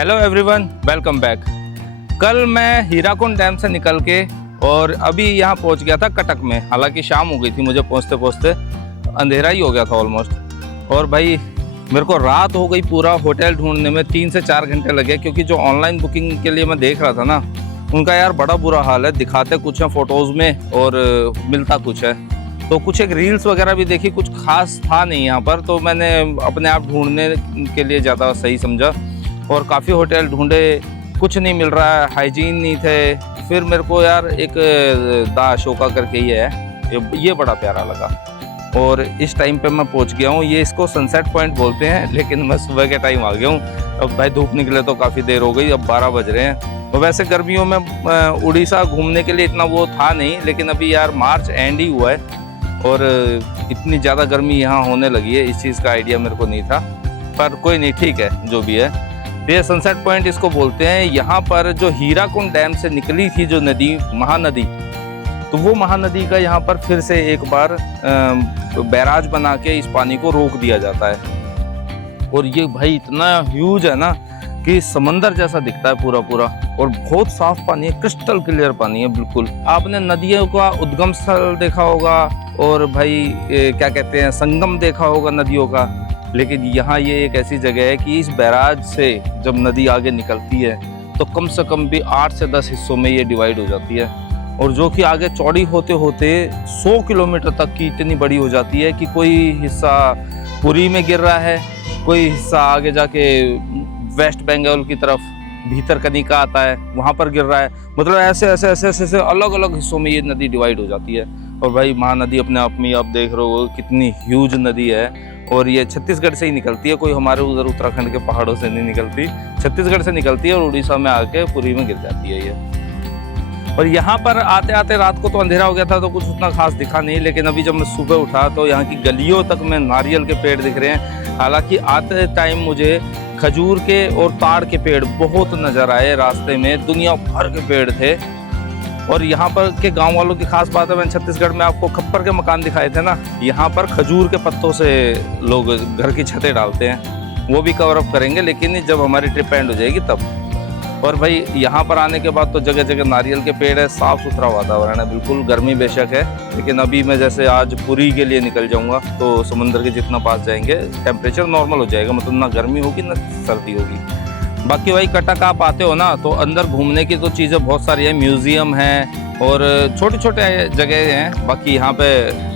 Hello everyone, welcome back. कल मैं Hirakud dam से निकल के और अभी यहाँ पहुँच गया था कटक में। हालांकि शाम हो गई थी मुझे पहुँचते पहुँचते, अंधेरा ही हो गया था ऑलमोस्ट। और भाई मेरे को रात हो गई, पूरा होटल ढूंढने में 3 से 4 घंटे लगे, क्योंकि जो ऑनलाइन बुकिंग के लिए मैं देख रहा था ना, उनका यार बड़ा बुरा हाल है। दिखाते कुछ है फ़ोटोज़ में और मिलता कुछ है। तो कुछ एक रील्स वगैरह भी देखी, कुछ खास था नहीं यहाँ पर। तो मैंने अपने आप ढूंढने के लिए ज़्यादा सही समझा और काफ़ी होटल ढूंढे, कुछ नहीं मिल रहा है, हाइजीन नहीं थे। फिर मेरे को यार एक दा अशोका करके ही है, ये बड़ा प्यारा लगा और इस टाइम पे मैं पहुंच गया हूँ। ये इसको सनसेट पॉइंट बोलते हैं, लेकिन मैं सुबह के टाइम आ गया हूँ। अब भाई धूप निकले तो काफ़ी देर हो गई, अब 12 बज रहे हैं। तो वैसे गर्मियों में उड़ीसा घूमने के लिए इतना वो था नहीं, लेकिन अभी यार मार्च एंड ही हुआ है और इतनी ज़्यादा गर्मी यहाँ होने लगी है। इस चीज़ का आइडिया मेरे को नहीं था, पर कोई नहीं, ठीक है जो भी है। ये सनसेट पॉइंट इसको बोलते हैं। यहाँ पर जो हीराकुंड डैम से निकली थी जो नदी, महानदी, तो वो महानदी का यहाँ पर फिर से एक बार बैराज बना के इस पानी को रोक दिया जाता है। और ये भाई इतना ह्यूज है ना कि समंदर जैसा दिखता है पूरा पूरा, और बहुत साफ पानी है, क्रिस्टल क्लियर पानी है बिल्कुल। आपने नदियों का उद्गम स्थल देखा होगा और भाई क्या कहते हैं, संगम देखा होगा नदियों का, लेकिन यहाँ ये एक ऐसी जगह है कि इस बैराज से जब नदी आगे निकलती है तो कम से कम भी 8 से 10 हिस्सों में ये डिवाइड हो जाती है, और जो कि आगे चौड़ी होते होते 100 किलोमीटर तक की इतनी बड़ी हो जाती है कि कोई हिस्सा पुरी में गिर रहा है, कोई हिस्सा आगे जाके वेस्ट बंगाल की तरफ भीतरकनिका आता है, वहाँ पर गिर रहा है। मतलब ऐसे ऐसे ऐसे ऐसे ऐसे अलग अलग हिस्सों में ये नदी डिवाइड हो जाती है। और भाई महानदी अपने आप में आप देख रहे हो कितनी ह्यूज नदी है, और ये छत्तीसगढ़ से ही निकलती है, कोई हमारे उधर उत्तराखंड के पहाड़ों से नहीं निकलती, छत्तीसगढ़ से निकलती है और उड़ीसा में आके पुरी में गिर जाती है ये। और यहाँ पर आते आते रात को तो अंधेरा हो गया था, तो कुछ उतना खास दिखा नहीं, लेकिन अभी जब मैं सुबह उठा तो यहाँ की गलियों तक में नारियल के पेड़ दिख रहे हैं। हालांकि आते टाइम मुझे खजूर के और ताड़ के पेड़ बहुत नज़र आए रास्ते में, दुनिया भर के पेड़ थे। और यहाँ पर के गांव वालों की खास बात है, मैंने छत्तीसगढ़ में आपको खप्पर के मकान दिखाए थे ना, यहाँ पर खजूर के पत्तों से लोग घर की छतें डालते हैं। वो भी कवर अप करेंगे, लेकिन जब हमारी ट्रिप एंड हो जाएगी तब। और भाई यहाँ पर आने के बाद तो जगह जगह नारियल के पेड़ है, साफ़ सुथरा वातावरण है बिल्कुल। गर्मी बेशक है, लेकिन अभी मैं जैसे आज पुरी के लिए निकल जाऊँगा तो समुंदर के जितना पास जाएंगे टेम्परेचर नॉर्मल हो जाएगा, मतलब ना गर्मी होगी ना सर्दी होगी। बाकी भाई कटक आप आते हो ना, तो अंदर घूमने की तो चीज़ें बहुत सारी है, म्यूज़ियम है और छोटे छोटे जगह हैं बाकी यहाँ पे।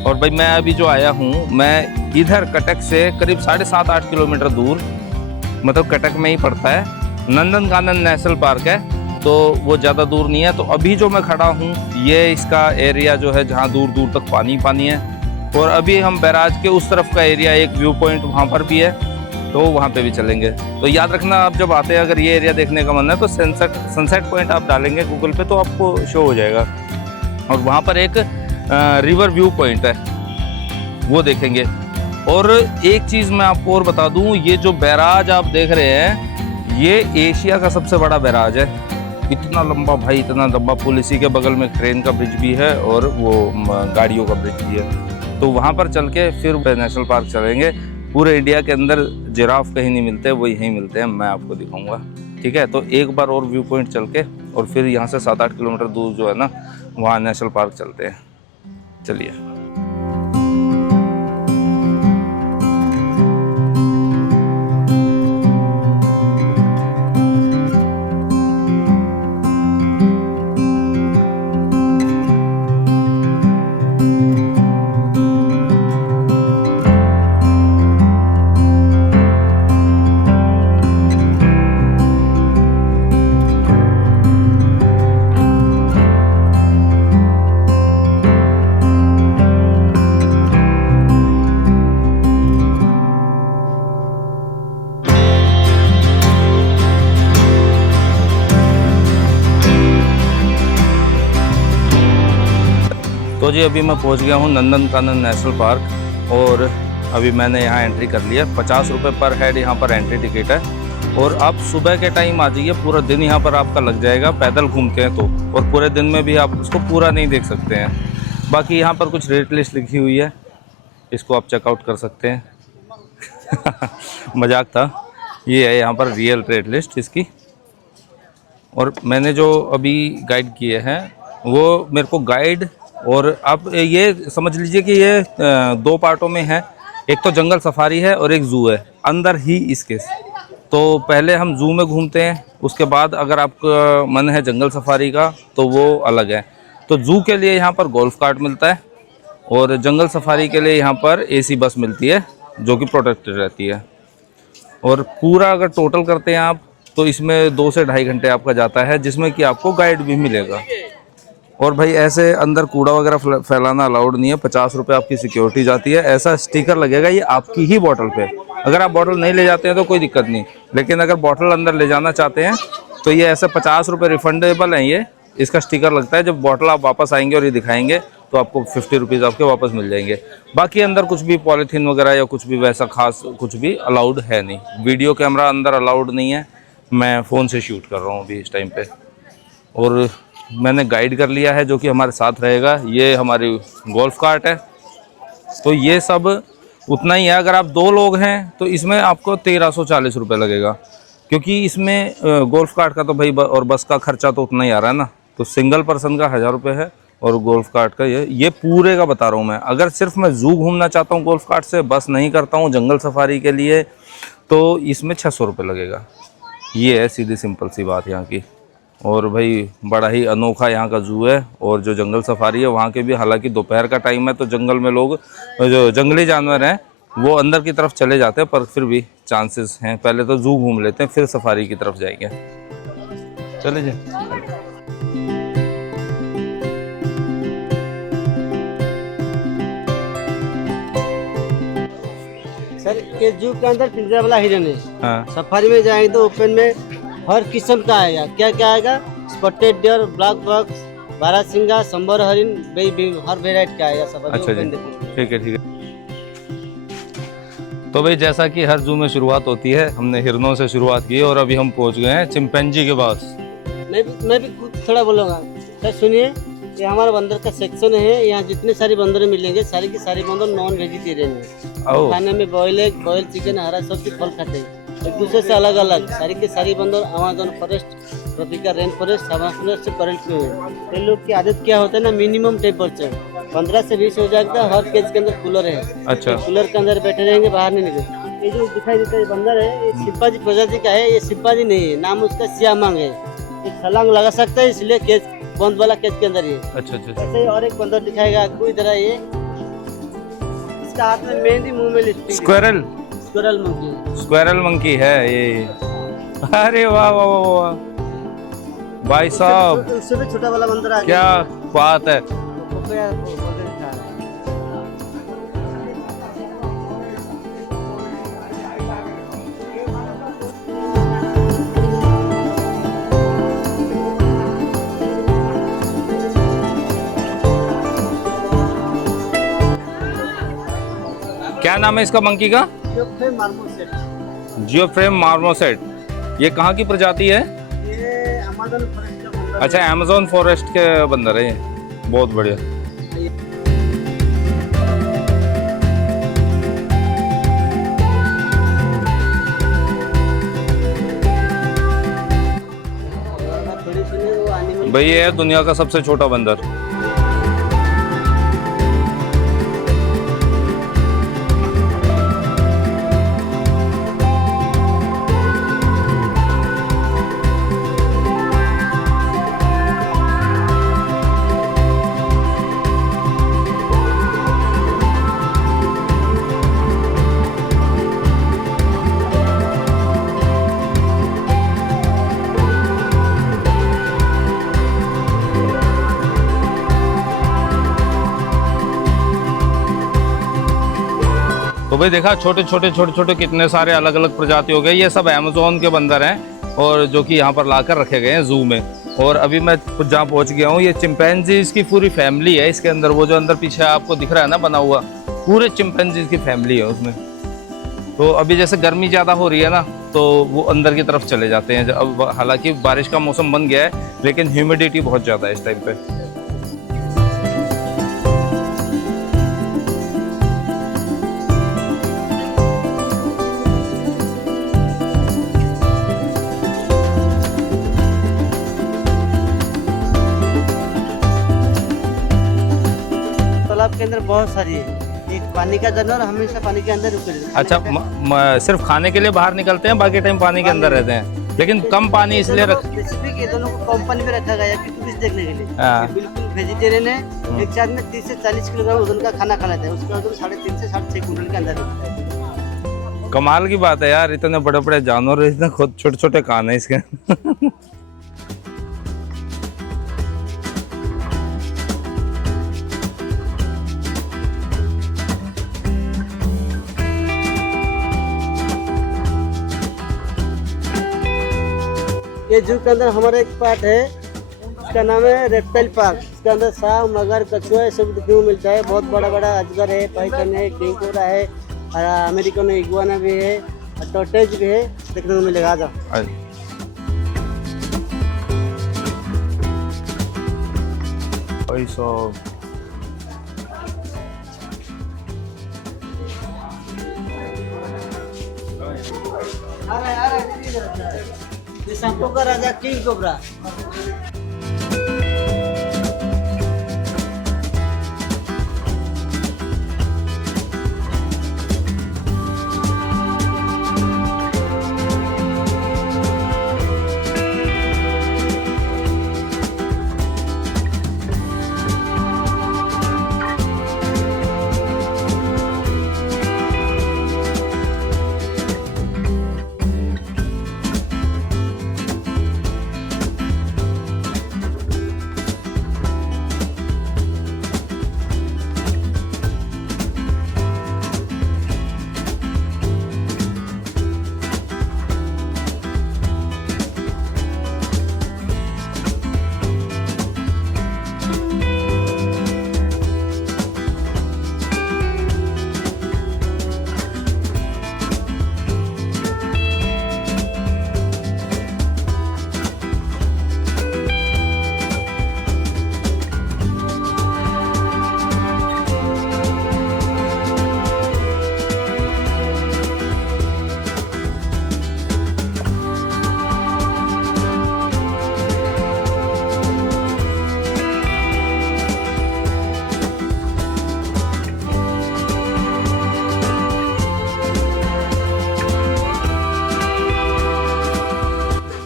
और भाई मैं अभी जो आया हूँ, मैं इधर कटक से करीब 7.5-8 किलोमीटर दूर, मतलब कटक में ही पड़ता है, नंदनकानन नेशनल पार्क है, तो वो ज़्यादा दूर नहीं है। तो अभी जो मैं खड़ा हूँ ये इसका एरिया जो है जहाँ दूर दूर तक पानी पानी है, और अभी हम बैराज के उस तरफ का एरिया, एक व्यू पॉइंट वहाँ पर भी है, तो वहाँ पे भी चलेंगे। तो याद रखना, आप जब आते हैं अगर ये एरिया देखने का मन है तो सनसेट पॉइंट आप डालेंगे गूगल पे तो आपको शो हो जाएगा, और वहाँ पर एक रिवर व्यू पॉइंट है, वो देखेंगे। और एक चीज़ मैं आपको और बता दूँ, ये जो बैराज आप देख रहे हैं ये एशिया का सबसे बड़ा बैराज है। इतना लंबा भाई, इतना लंबा पुल, इसी के बगल में ट्रेन का ब्रिज भी है और वो गाड़ियों का ब्रिज भी है। तो वहाँ पर चल के फिर नेशनल पार्क चलेंगे। पूरे इंडिया के अंदर जिराफ कहीं नहीं मिलते, वो यहीं मिलते हैं, मैं आपको दिखाऊंगा, ठीक है। तो एक बार और व्यू पॉइंट चल के और फिर यहाँ से 7-8 किलोमीटर दूर जो है ना, वहाँ नेशनल पार्क चलते हैं। चलिए। तो जी अभी मैं पहुंच गया हूं नंदनकानन नेशनल पार्क, और अभी मैंने यहां एंट्री कर लिया। 50 रुपये पर हेड यहाँ पर एंट्री टिकट है, और आप सुबह के टाइम आ जाइए, पूरा दिन यहाँ पर आपका लग जाएगा, पैदल घूमते हैं तो, और पूरे दिन में भी आप उसको पूरा नहीं देख सकते हैं। बाकी यहाँ पर कुछ रेट लिस्ट लिखी हुई है, इसको आप चेकआउट कर सकते हैं। मजाक था। ये है यहाँ पर रियल रेट लिस्ट इसकी। और मैंने जो अभी गाइड किए हैं वो मेरे को गाइड, और आप ये समझ लीजिए कि ये 2 पार्टों में है। एक तो जंगल सफारी है और एक जू है अंदर ही इसके। तो पहले हम जू में घूमते हैं, उसके बाद अगर आपका मन है जंगल सफारी का तो वो अलग है। तो जू के लिए यहाँ पर गोल्फ कार्ट मिलता है, और जंगल सफारी के लिए यहाँ पर एसी बस मिलती है जो कि प्रोटेक्टेड रहती है। और पूरा अगर टोटल करते हैं आप तो इसमें 2 से ढाई घंटे आपका जाता है, जिसमें कि आपको गाइड भी मिलेगा। और भाई ऐसे अंदर कूड़ा वगैरह फैलाना अलाउड नहीं है। 50 रुपये आपकी सिक्योरिटी जाती है। ऐसा स्टिकर लगेगा ये आपकी ही बोतल पे। अगर आप बोतल नहीं ले जाते हैं तो कोई दिक्कत नहीं, लेकिन अगर बोतल अंदर ले जाना चाहते हैं तो ये ऐसे 50 रुपये रिफंडेबल हैं। ये इसका स्टिकर लगता है। जब बोतल आप वापस आएंगे और ये दिखाएंगे तो आपको 50 रुपीज़ आपके वापस मिल जाएंगे। बाकी अंदर कुछ भी पॉलीथीन वगैरह या कुछ भी वैसा खास कुछ भी अलाउड है नहीं। वीडियो कैमरा अंदर अलाउड नहीं है। मैं फ़ोन से शूट कर रहा हूँ अभी इस टाइम पे। और मैंने गाइड कर लिया है जो कि हमारे साथ रहेगा। ये हमारी गोल्फ कार्ट है। तो ये सब उतना ही है। अगर आप 2 लोग हैं तो इसमें आपको 1340 रुपये लगेगा, क्योंकि इसमें गोल्फ कार्ट का तो भाई और बस का खर्चा तो उतना ही आ रहा है ना। तो सिंगल पर्सन का 1000 रुपये है और गोल्फ कार्ट का ये पूरे का बता रहा हूँ मैं। अगर सिर्फ मैं जू घूमना चाहता हूँ गोल्फ कार्ट से, बस नहीं करता हूँ जंगल सफारी के लिए, तो इसमें 600 रुपये लगेगा। ये है सीधी सिंपल सी बात यहाँ की। और भाई बड़ा ही अनोखा यहाँ का जू है। और जो जंगल सफारी है वहाँ के भी, हालांकि दोपहर का टाइम है तो जंगल में लोग जो जंगली जानवर हैं वो अंदर की तरफ चले जाते हैं, पर फिर भी चांसेस हैं। पहले तो जू घूम लेते हैं फिर सफारी की तरफ जाएंगे। चले जाए। सर ये जू के अंदर पिंजरा वाला हिरन है। हाँ। सफारी में जाएंगे तो ओपन में हर किस्म का आएगा। क्या क्या आएगा? स्पॉटेड डियर, ब्लैक बॉक्स, बारहसिंगा, संबर हरिन, हर वेराइटी का आएगा सफारी। अच्छा जी, ठीक है ठीक है। तो भाई जैसा कि हर जू में शुरुआत होती है, हमने हिरनों से शुरुआत की और अभी हम पहुंच गए हैं चिंपैंजी के पास। मैं भी खुद थोड़ा बोलूँगा। सर सुनिए, ये हमारा बंदर का सेक्शन है। यहाँ जितने सारे बंदर मिलेंगे सारी की सारी बंदर नॉन वेजिटेरियन है। खाने में बॉयल एग, बॉयल चिकन, हरा सब्जी, फल खाते हैं। एक दूसरे से अलग अलग सारी के सारी बंदर Amazon forest, tropical rain forest, सावा फॉरेस्ट से करेक्ट में है। ये लोग की आदत क्या होता है ना, मिनिमम टेम्परेचर 15 से 20 हो जाता है। हर केज के अंदर कूलर है। अच्छा। कूलर के अंदर बैठे रहेंगे, बाहर नहीं निकले। ये जो दिखाई देता है बंदर है, ये सिंपाजी प्रजाति का है। ये सिंपाजी नहीं है, नाम उसका सियामांग है। ये छलांग लगा सकता है, इसलिए केज बंद वाला केज के अंदर ही। अच्छा अच्छा। ऐसे ही और एक बंदर दिखाएगा आपको इधर। ये इसका हाथ में मेहंदी, मुंह में lipstick. Squirrel monkey. Squirrel monkey है ये। अरे वाह वाह वाह वाह भाई साहब, उससे भी छोटा वाला बंदर आ गया। क्या बात है। क्या नाम है इसका मंकी का? जियोफ्रेम मार्मोसेट। ये कहाँ की प्रजाति है? ये अमेज़न फॉरेस्ट का बंदर। अच्छा, अमेज़न फॉरेस्ट के बंदर है ये। बहुत बढ़िया। भाई ये है दुनिया का सबसे छोटा बंदर। तो भाई देखा, छोटे छोटे कितने सारे अलग अलग प्रजाति हो गए। ये सब अमेज़न के बंदर हैं और जो कि यहाँ पर लाकर रखे गए हैं जू में। और अभी मैं जहाँ पहुँच गया हूँ, ये चिंपैंजीज की पूरी फैमिली है इसके अंदर। वो जो अंदर पीछे आपको दिख रहा है ना बना हुआ, पूरे चिंपैंजीज की फैमिली है उसमें। तो अभी जैसे गर्मी ज़्यादा हो रही है ना, तो वो अंदर की तरफ चले जाते हैं। अब हालांकि बारिश का मौसम बन गया है, लेकिन ह्यूमिडिटी बहुत ज़्यादा है इस टाइम पे। तालाब के अंदर बहुत सारी है। एक पानी का जानवर हमेशा पानी के अंदर रुके रहते हैं। अच्छा, सिर्फ खाने के लिए बाहर निकलते हैं, बाकी टाइम पानी के अंदर रहते हैं, लेकिन कम पानी इसलिए रख। स्पेसिफिक ये दोनों को कंपनी में रखा गया है टूरिस्ट देखने के लिए। हाँ। बिल्कुल वेजिटेरियन है। एक साथ में 30 से 40 किलोग्राम वजन का खाना खा लेता है। उसका वजन 3.5 से 6.5 कुंटल के अंदर रहता है। कमाल की बात है यार, इतने बड़े बड़े जानवर, इतने खुद छोटे छोटे कान है इसके। ये जू के अंदर हमारा एक पार्ट है, इसका नाम है रेप्टाइल पार्क। इसके अंदर सांप, मगर, कछुआ सब देखने को मिलता है। बहुत बड़ा बड़ा अजगर है, पाइथन है, किंग कोबरा है, और अमेरिकन इग्वाना भी है, और टॉर्टोइज भी है, देखने को मिलेगा। आ जाओ। आ रहा है। ये सांपों का राजा किंग कोबरा।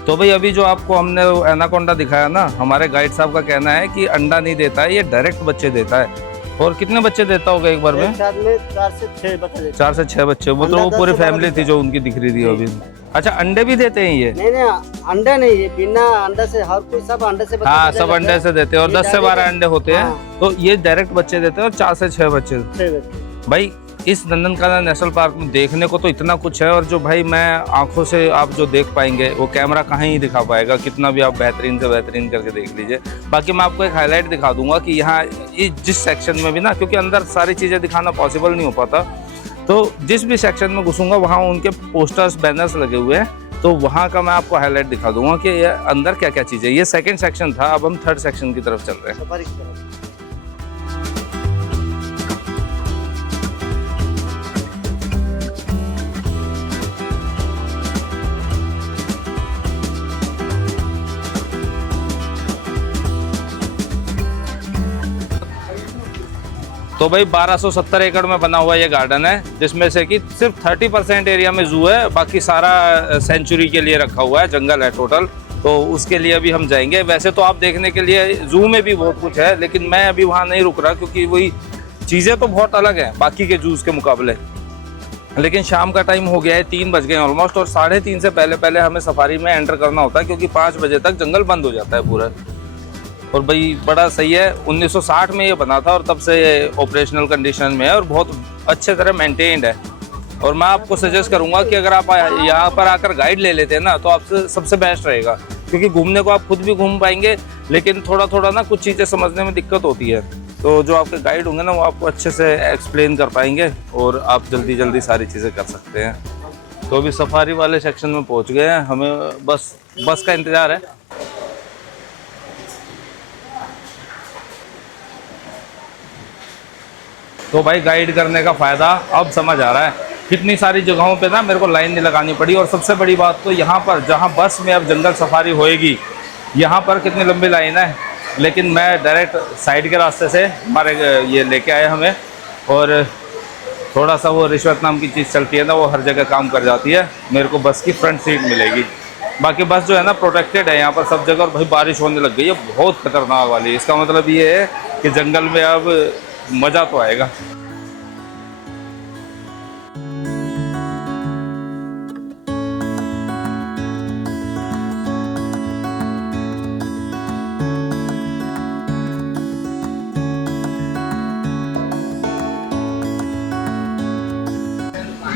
तो भाई अभी जो आपको हमने एनाकोंडा दिखाया ना, हमारे गाइड साहब का कहना है कि अंडा नहीं देता है, ये डायरेक्ट बच्चे देता है। और कितने बच्चे देता होगा एक बार में? 4 से 6 बच्चे। 4 से 6 बच्चे। वो तो वो पूरी फैमिली थी जो उनकी दिख रही थी अभी। अच्छा, अंडे भी देते हैं ये? नहीं, अंडा नहीं है, बिना अंडा से हर कोई सब अंडे से। हाँ, सब अंडे से देते हैं, और 10 से 12 अंडे होते हैं। तो ये डायरेक्ट बच्चे देते हैं, और 4 से 6 बच्चे। भाई इस नंदनकानन नेशनल पार्क में देखने को तो इतना कुछ है, और जो भाई मैं आंखों से आप जो देख पाएंगे वो कैमरा कहाँ ही दिखा पाएगा, कितना भी आप बेहतरीन से बेहतरीन करके देख लीजिए। बाकी मैं आपको एक हाईलाइट दिखा दूंगा कि यहाँ जिस सेक्शन में भी ना, क्योंकि अंदर सारी चीज़ें दिखाना पॉसिबल नहीं हो पाता, तो जिस भी सेक्शन में घुसूंगा वहाँ उनके पोस्टर्स, बैनर्स लगे हुए हैं, तो वहाँ का मैं आपको हाईलाइट दिखा दूंगा कि ये अंदर क्या क्या चीज़ें। ये सेकेंड सेक्शन था, अब हम थर्ड सेक्शन की तरफ चल रहे हैं। तो भाई 1270 एकड़ में बना हुआ ये गार्डन है, जिसमें से कि सिर्फ 30% एरिया में जू है, बाकी सारा सेंचुरी के लिए रखा हुआ है, जंगल है टोटल। तो उसके लिए भी हम जाएंगे। वैसे तो आप देखने के लिए जू में भी बहुत कुछ है, लेकिन मैं अभी वहाँ नहीं रुक रहा, क्योंकि वही चीज़ें तो बहुत अलग हैं बाकी के जूस के मुकाबले। लेकिन शाम का टाइम हो गया है, 3 बज गए ऑलमोस्ट, और 3:30 से पहले हमें सफारी में एंटर करना होता है, क्योंकि 5 बजे तक जंगल बंद हो जाता है पूरा। और भाई बड़ा सही है, 1960 में ये बना था और तब से ये ऑपरेशनल कंडीशन में है और बहुत अच्छे तरह मेंटेन्ड है। और मैं आपको सजेस्ट करूंगा कि अगर आप यहाँ पर आकर गाइड ले लेते हैं ना, तो आपसे सबसे बेस्ट रहेगा, क्योंकि घूमने को आप खुद भी घूम पाएंगे, लेकिन थोड़ा थोड़ा ना कुछ चीज़ें समझने में दिक्कत होती है। तो जो आपके गाइड होंगे ना, वो आपको अच्छे से एक्सप्लेन कर पाएंगे और आप जल्दी जल्दी सारी चीज़ें कर सकते हैं। तो अभी सफारी वाले सेक्शन में पहुँच गए हैं, हमें बस का इंतज़ार है। तो भाई गाइड करने का फ़ायदा अब समझ आ रहा है, कितनी सारी जगहों पे ना मेरे को लाइन नहीं लगानी पड़ी। और सबसे बड़ी बात तो यहाँ पर जहाँ बस में अब जंगल सफारी होएगी, यहाँ पर कितनी लंबी लाइन है, लेकिन मैं डायरेक्ट साइड के रास्ते से हमारे ये लेके आए हमें। और थोड़ा सा वो रिश्वत नाम की चीज़ चलती है ना, वो हर जगह काम कर जाती है। मेरे को बस की फ्रंट सीट मिलेगी, बाकी बस जो है ना प्रोटेक्टेड है यहाँ पर सब जगह। और भाई बारिश होने लग गई है बहुत खतरनाक वाली। इसका मतलब ये है कि जंगल में अब मज़ा तो आएगा।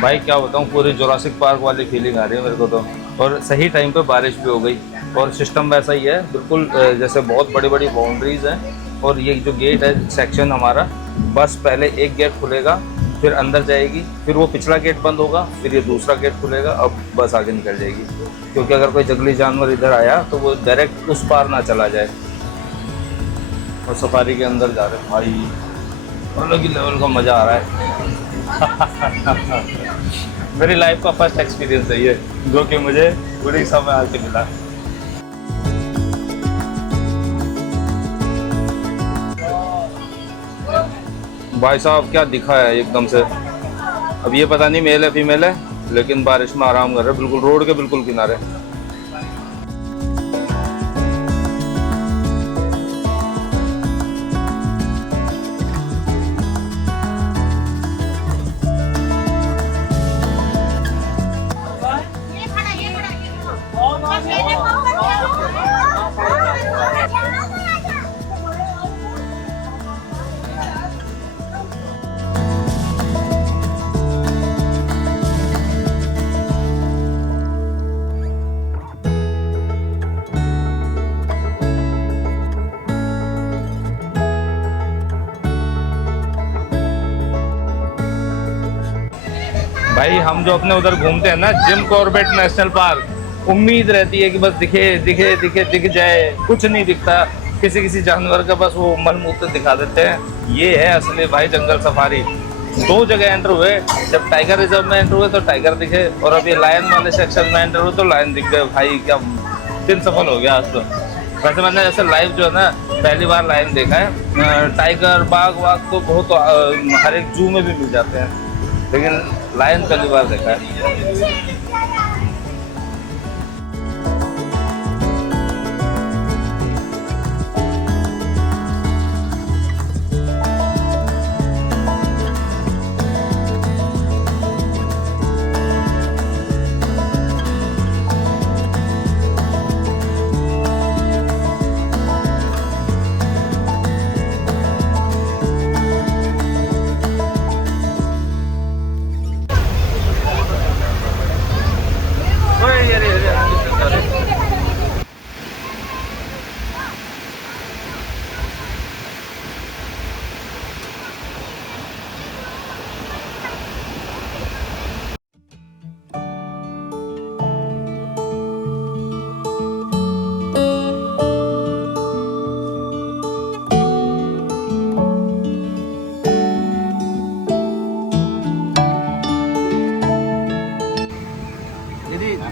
भाई क्या बताऊँ, पूरी जुरासिक पार्क वाली फीलिंग आ रही है मेरे को तो। और सही टाइम पे बारिश भी हो गई। और सिस्टम वैसा ही है बिल्कुल, जैसे बहुत बड़ी बड़ी बाउंड्रीज हैं। और ये जो गेट है सेक्शन हमारा, बस पहले एक गेट खुलेगा, फिर अंदर जाएगी, फिर वो पिछला गेट बंद होगा, फिर ये दूसरा गेट खुलेगा, अब बस आगे निकल जाएगी। क्योंकि अगर कोई जंगली जानवर इधर आया तो वो डायरेक्ट उस पार ना चला जाए। और सफारी के अंदर जा रहे हैं भाई, अलग ही लेवल का मज़ा आ रहा है। मेरी लाइफ का फर्स्ट एक्सपीरियंस है ये, जो कि मुझे उड़ीसा में आके मिला। भाई साहब क्या दिखा है एकदम से। अब ये पता नहीं मेल है फीमेल है, लेकिन बारिश में आराम कर रहे हैं बिल्कुल रोड के बिल्कुल किनारे। भाई हम जो अपने उधर घूमते हैं ना, जिम कॉर्बेट नेशनल पार्क, उम्मीद रहती है कि बस दिखे दिखे दिखे दिख जाए, कुछ नहीं दिखता। किसी किसी जानवर का बस वो मलमूत्र दिखा देते हैं। ये है असली भाई जंगल सफारी। 2 जगह एंटर हुए, जब टाइगर रिजर्व में एंटर हुए तो टाइगर दिखे, और अभी लायन वाले सेक्शन में एंटर हुए तो लायन दिख गए। भाई क्या दिन सफल हो गया आज तो। वैसे मैंने ऐसे लाइव जो है ना पहली बार लायन देखा है। टाइगर बाघ वाघ तो बहुत हर एक जू में भी मिल जाते हैं, लेकिन लायन पहली बार देखा है।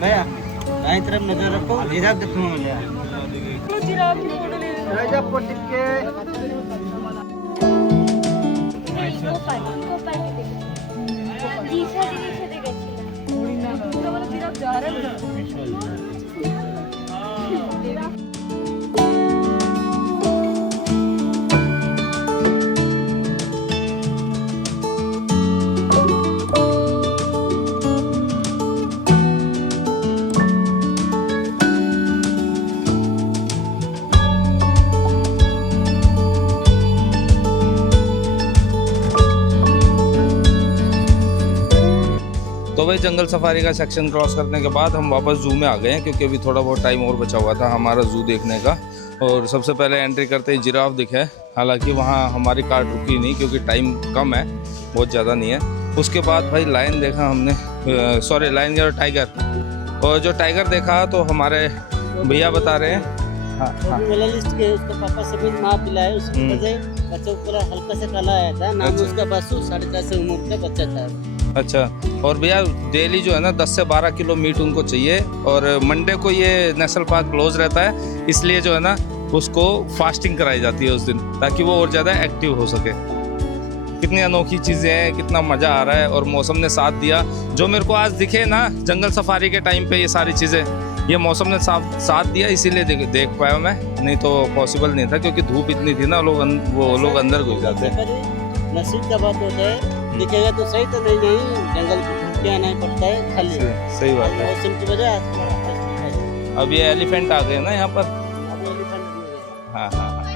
भैया दाएं तरफ नजर रखो, जिराफ देखने में मिलेगा। तो वही जंगल सफारी का सेक्शन क्रॉस करने के बाद हम वापस जू में आ गए हैं, क्योंकि अभी थोड़ा बहुत टाइम और बचा हुआ था हमारा जू देखने का। और सबसे पहले एंट्री करते ही जिराफ दिखे। हालांकि वहाँ हमारी कार रुकी नहीं क्योंकि टाइम कम है, बहुत ज़्यादा नहीं है। उसके बाद भाई लायन देखा हमने, सॉरी लायन या टाइगर। और जो टाइगर देखा तो हमारे भैया बता रहे हैं लिस्ट के उसका पापा सफेद माँ पिलाए, उसकी वजह बच्चा पूरा हल्का से काला आया था। नाम उसका बासु, 4.5 उम्र का बच्चा था। अच्छा। और भैया डेली जो है ना 10 से 12 किलो मीट उनको चाहिए। और मंडे को ये नेशनल पार्क क्लोज रहता है, इसलिए जो है ना उसको फास्टिंग कराई जाती है उस दिन, ताकि वो और ज़्यादा एक्टिव हो सके। कितनी अनोखी चीज़ें हैं, कितना मज़ा आ रहा है, और मौसम ने साथ दिया। जो मेरे को आज दिखे ना जंगल सफारी के टाइम पे ये सारी चीज़ें, ये मौसम ने साथ दिया, इसीलिए देख पाया मैं, नहीं तो पॉसिबल नहीं था, क्योंकि धूप इतनी थी ना, वो लोग अंदर घुस जाते हैं। नसीब का बात होता है, दिखेगा तो सही, तो नहीं जंगल को क्या आना पड़ता है खाली। सही बात है। मौसम की वजह से अब ये एलिफेंट आ गए ना यहाँ पर। हाँ हाँ हाँ।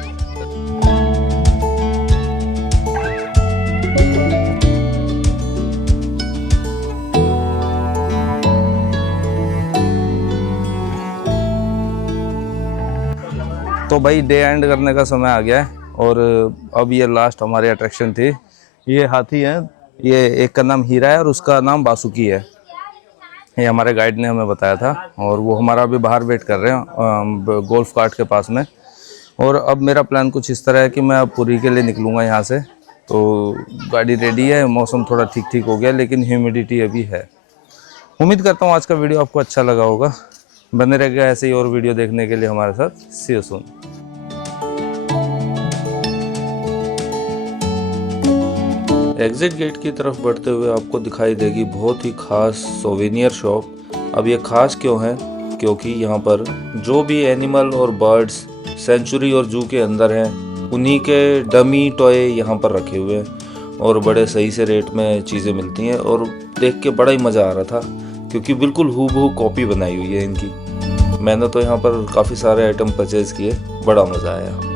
तो भाई डे एंड करने का समय आ गया है, और अब ये लास्ट हमारी अट्रैक्शन थी। ये हाथी है, ये एक का नाम हीरा है और उसका नाम बासुकी है। ये हमारे गाइड ने हमें बताया था, और वो हमारा अभी बाहर वेट कर रहे हैं गोल्फ कार्ट के पास में। और अब मेरा प्लान कुछ इस तरह है कि मैं अब पुरी के लिए निकलूँगा यहाँ से। तो गाड़ी रेडी है, मौसम थोड़ा ठीक ठीक हो गया, लेकिन ह्यूमिडिटी अभी है। उम्मीद करता हूँ आज का वीडियो आपको अच्छा लगा होगा। बने रहेगा ऐसे ही और वीडियो देखने के लिए हमारे साथ। सी यू सून। एग्जिट गेट की तरफ बढ़ते हुए आपको दिखाई देगी बहुत ही खास सोवेनियर शॉप। अब ये खास क्यों है? क्योंकि यहाँ पर जो भी एनिमल और बर्ड्स सेंचुरी और जू के अंदर हैं, उन्हीं के डमी टॉय यहाँ पर रखे हुए हैं, और बड़े सही से रेट में चीज़ें मिलती हैं। और देख के बड़ा ही मज़ा आ रहा था, क्योंकि बिल्कुल हूबहू कॉपी बनाई हुई है इनकी। मैंने तो यहाँ पर काफ़ी सारे आइटम परचेज़ किए, बड़ा मज़ा आया।